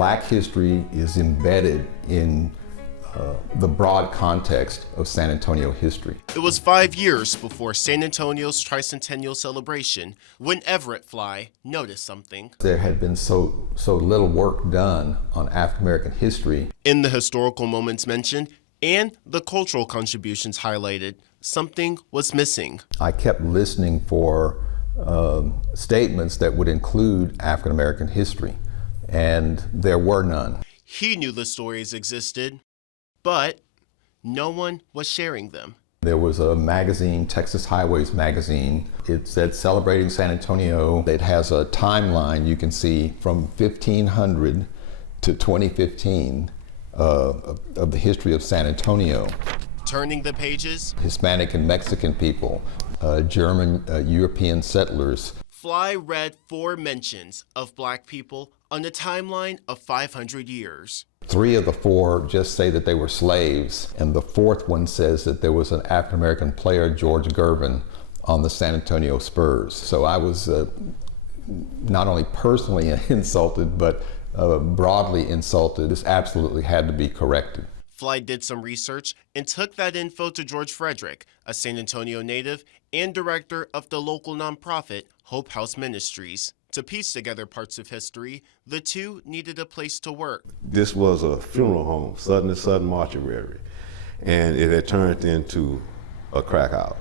Black history is embedded in the broad context of San Antonio history. It was 5 years before San Antonio's tricentennial celebration when Everett Fly noticed something. There had been so little work done on African American history. In the historical moments mentioned and the cultural contributions highlighted, something was missing. I kept listening for statements that would include African American history, and there were none. He knew the stories existed, but no one was sharing them. There was a magazine, Texas Highways magazine. It said Celebrating San Antonio. It has a timeline you can see from 1500 to 2015 of the history of San Antonio. Turning the pages, Hispanic and Mexican people, German, European settlers. Fly read 4 mentions of Black people on a timeline of 500 years. 3 of the 4 just say that they were slaves, and the 4th one says that there was an African American player, George Gervin, on the San Antonio Spurs. So I was not only personally insulted, but broadly insulted. This absolutely had to be corrected. Fly did some research and took that info to George Frederick, a San Antonio native and director of the local nonprofit Hope House Ministries. To piece together parts of history, the two needed a place to work. This was a funeral home, Sudden Mortuary, and it had turned into a crack house.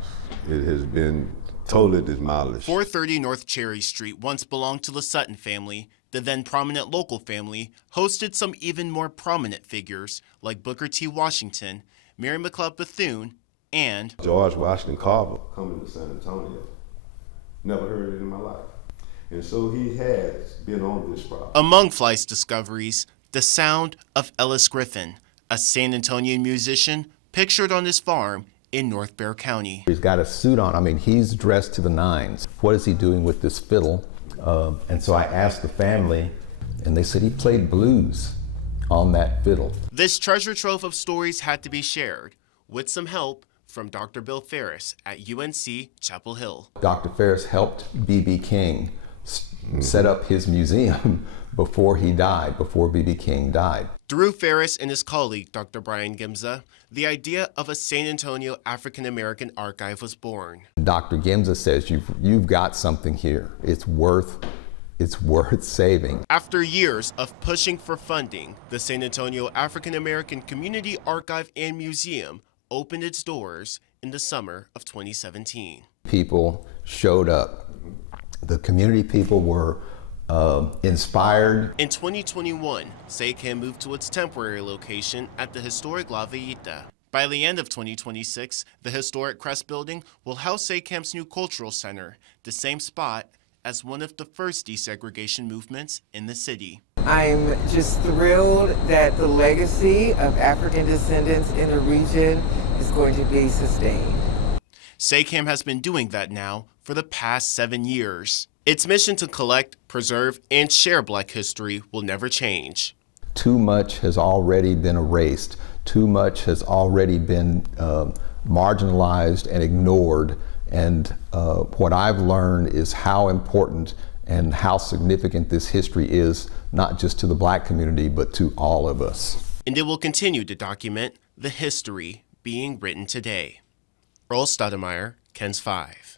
It has been totally demolished. 430 North Cherry Street once belonged to the Sutton family. The then prominent local family hosted some even more prominent figures like Booker T. Washington, Mary McLeod Bethune, and George Washington Carver coming to San Antonio. Never heard it in my life. And so he has been on this problem. Among Fly's discoveries, the sound of Ellis Griffin, a San Antonian musician pictured on his farm in North Bexar County. He's got a suit on. I mean, he's dressed to the nines. What is he doing with this fiddle? And so I asked the family, and they said he played blues on that fiddle. This treasure trove of stories had to be shared, with some help from Dr. Bill Ferris at UNC Chapel Hill. Dr. Ferris helped B.B. King set up his museum before he died, before B.B. King died. Through Ferris and his colleague, Dr. Brian Gimza, the idea of a San Antonio African American archive was born. Dr. Gimza says, you've got something here. It's worth saving. After years of pushing for funding, the San Antonio African American Community Archive and Museum opened its doors in the summer of 2017. People showed up. The community people were inspired. In 2021, SAAACAM moved to its temporary location at the historic La Villita. By the end of 2026, the historic Crest Building will house SAAACAM's new cultural center, the same spot as one of the first desegregation movements in the city. I'm just thrilled that the legacy of African descendants in the region is going to be sustained. SAAACAM has been doing that now for the past 7 years. Its mission to collect, preserve, and share Black history will never change. Too much has already been erased. Too much has already been marginalized and ignored. And what I've learned is how important and how significant this history is, not just to the Black community, but to all of us. And it will continue to document the history being written today. Earl Stoudemire, KENS 5.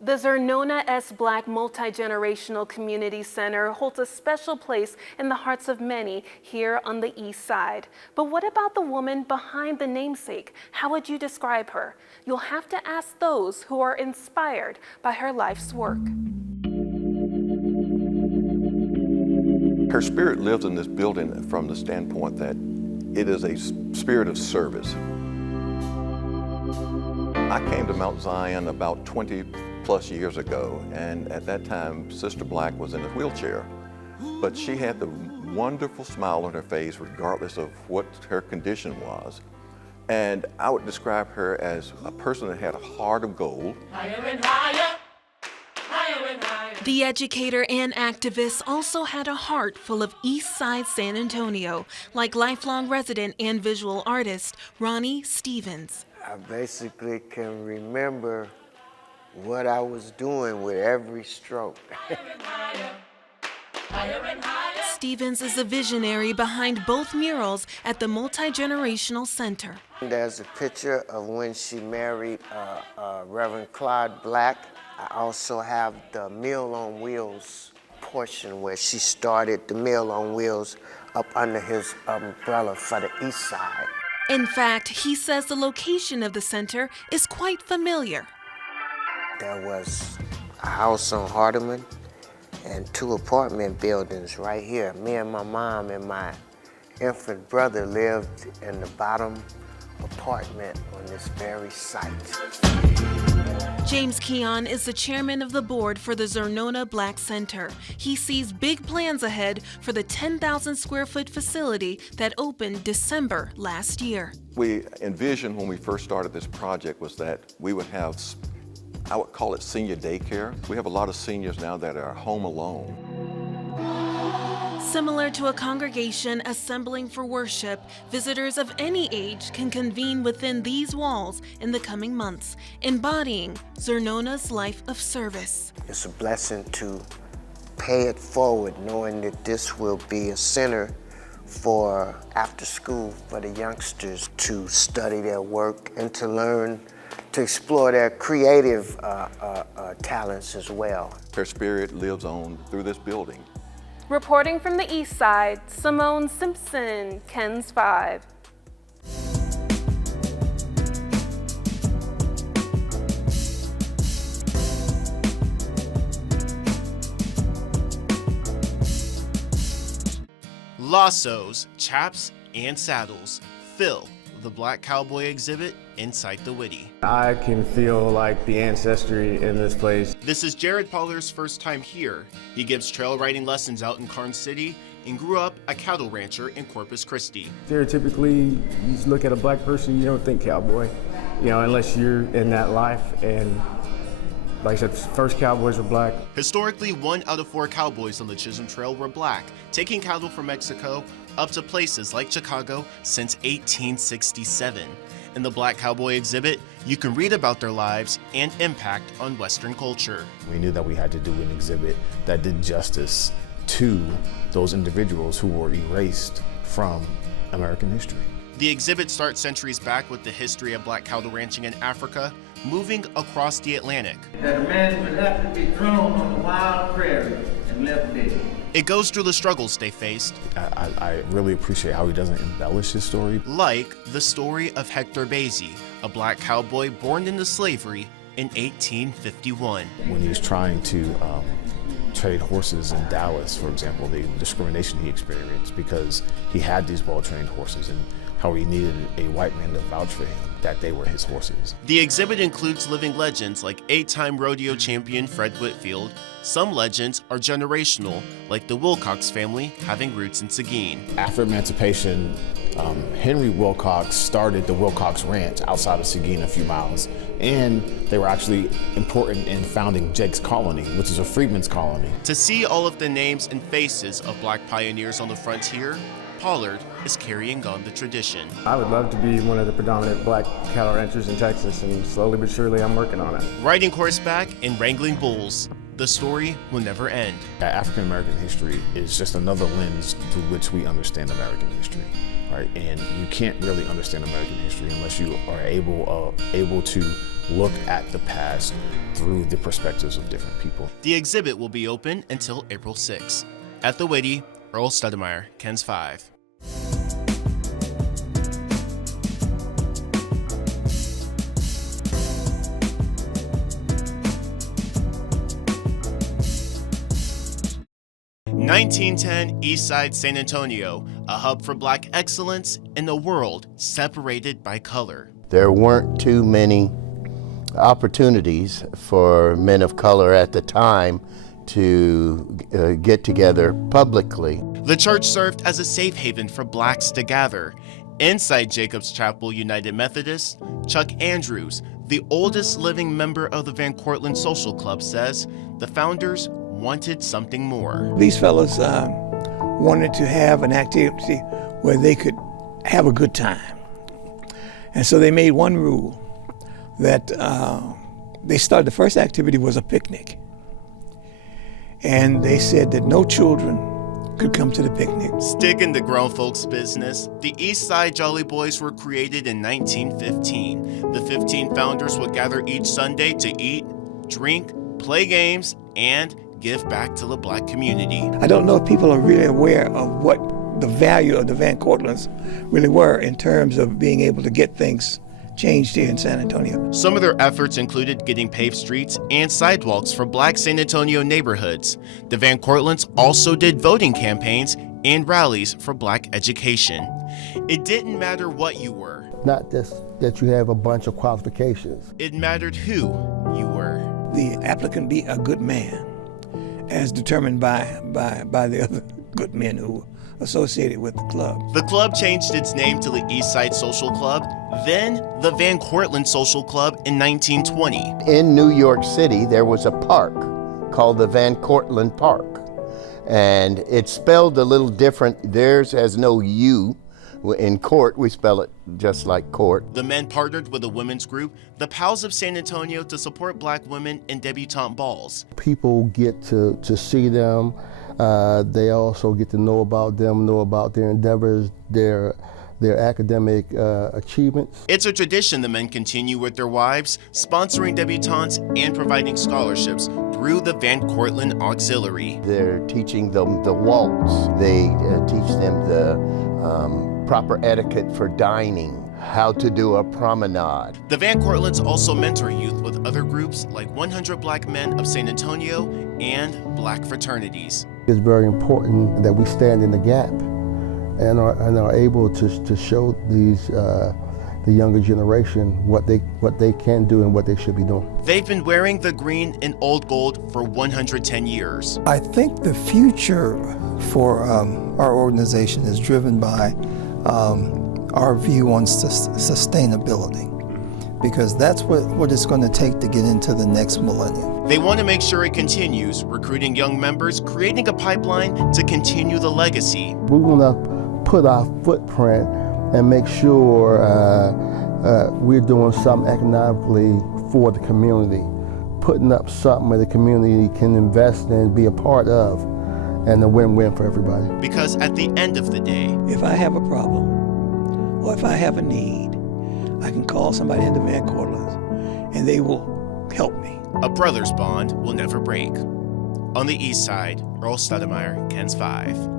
The ZerNona S Black Multi-Generational Community Center holds a special place in the hearts of many here on the East Side. But what about the woman behind the namesake? How would you describe her? You'll have to ask those who are inspired by her life's work. Her spirit lives in this building from the standpoint that it is a spirit of service. I came to Mount Zion about 20 plus years ago, and at that time Sister Black was in a wheelchair, but she had the wonderful smile on her face regardless of what her condition was. And I would describe her as a person that had a heart of gold. The educator and activist also had a heart full of East Side San Antonio, like lifelong resident and visual artist Ronnie Stevens. I basically can remember what I was doing with every stroke. Stevens is a visionary behind both murals at the Multi-Generational Center. There's a picture of when she married Reverend Claude Black. I also have the Meal on Wheels portion where she started the Meal on Wheels up under his umbrella for the East Side. In fact, he says the location of the center is quite familiar. There was a house on Hardeman and 2 apartment buildings right here. Me and my mom and my infant brother lived in the bottom apartment on this very site. James Keon is the chairman of the board for the ZerNona Black Center. He sees big plans ahead for the 10,000 square foot facility that opened December last year. We envisioned when we first started this project was that we would have, I would call it senior daycare. We have a lot of seniors now that are home alone. Similar to a congregation assembling for worship, visitors of any age can convene within these walls in the coming months, embodying ZerNona's life of service. It's a blessing to pay it forward, knowing that this will be a center for after school for the youngsters to study their work and to learn to explore their creative talents as well. Her spirit lives on through this building. Reporting from the East Side, Simone Simpson, KENS 5. Lassos, chaps, and saddles fill the Black Cowboy exhibit inside the Whitty. I can feel like the ancestry in this place. This is Jared Pollar's first time here. He gives trail riding lessons out in Karnes City and grew up a cattle rancher in Corpus Christi. Stereotypically, you look at a black person, you don't think cowboy, unless you're in that life. And like I said, first cowboys were black. Historically, 1 out of 4 cowboys on the Chisholm Trail were black, taking cattle from Mexico up to places like Chicago since 1867. In the Black Cowboy exhibit, you can read about their lives and impact on Western culture. We knew that we had to do an exhibit that did justice to those individuals who were erased from American history. The exhibit starts centuries back with the history of black cattle ranching in Africa, moving across the Atlantic. That a man would have to be thrown on the wild prairie and left dead. It goes through the struggles they faced. I really appreciate how he doesn't embellish his story. Like the story of Hector Basie, a black cowboy born into slavery in 1851. When he was trying to trade horses in Dallas, for example, the discrimination he experienced because he had these well-trained horses and how he needed a white man to vouch for him that they were his horses. The exhibit includes living legends like 8-time rodeo champion Fred Whitfield. Some legends are generational, like the Wilcox family having roots in Seguin. After emancipation, Henry Wilcox started the Wilcox Ranch outside of Seguin a few miles, and they were actually important in founding Jake's Colony, which is a freedmen's colony. To see all of the names and faces of black pioneers on the frontier, Pollard is carrying on the tradition. I would love to be one of the predominant black cattle ranchers in Texas, and slowly but surely I'm working on it. Riding horseback and wrangling bulls, the story will never end. African American history is just another lens through which we understand American history, right? And you can't really understand American history unless you are able to look at the past through the perspectives of different people. The exhibit will be open until April 6th. At the Whitty, Earl Stoudemire, KENS 5. (1910) Eastside San Antonio, a hub for black excellence in a world separated by color. There weren't too many opportunities for men of color at the time to get together publicly. The church served as a safe haven for blacks to gather. Inside Jacob's Chapel United Methodist, Chuck Andrews, the oldest living member of the Courtlandt Social Club, says the founders wanted something more. These fellas wanted to have an activity where they could have a good time. And so they made one rule that the first activity was a picnic. And they said that no children could come to the picnic. Sticking to grown folks' business, the East Side Jolly Boys were created in 1915. The 15 founders would gather each Sunday to eat, drink, play games, and give back to the black community. I don't know if people are really aware of what the value of the Van Courtlandts really were in terms of being able to get things changed here in San Antonio. Some of their efforts included getting paved streets and sidewalks for black San Antonio neighborhoods. The Van Courtlandts also did voting campaigns and rallies for black education. It didn't matter what you were. Not just that you have a bunch of qualifications. It mattered who you were. The applicant be a good man, as determined by the other good men who associated with the club. The club changed its name to the East Side Social Club, then the Van Courtlandt Social Club in 1920. In New York City, there was a park called the Van Courtlandt Park. And it's spelled a little different. Theirs has no U. In court, we spell it just like court. The men partnered with a women's group, the Pals of San Antonio, to support black women in debutante balls. People get to see them. They also get to know about them, know about their endeavors, their academic achievements. It's a tradition the men continue with their wives, sponsoring debutantes and providing scholarships through the Van Courtlandt Auxiliary. They're teaching them the waltz. They teach them the proper etiquette for dining, how to do a promenade. The Van Courtlandts also mentor youth with other groups like 100 Black Men of San Antonio and black fraternities. It's very important that we stand in the gap and are able to show the younger generation what they can do and what they should be doing. They've been wearing the green and old gold for 110 years. I think the future for our organization is driven by our view on sustainability, because that's what it's going to take to get into the next millennium. They want to make sure it continues, recruiting young members, creating a pipeline to continue the legacy. We want to put our footprint and make sure we're doing something economically for the community, putting up something that the community can invest in, be a part of, and a win-win for everybody. Because at the end of the day, if I have a problem or if I have a need, I can call somebody in the Van Courtlandts and they will help me. A brother's bond will never break. On the East Side, Earl Stoudemire, KENS 5.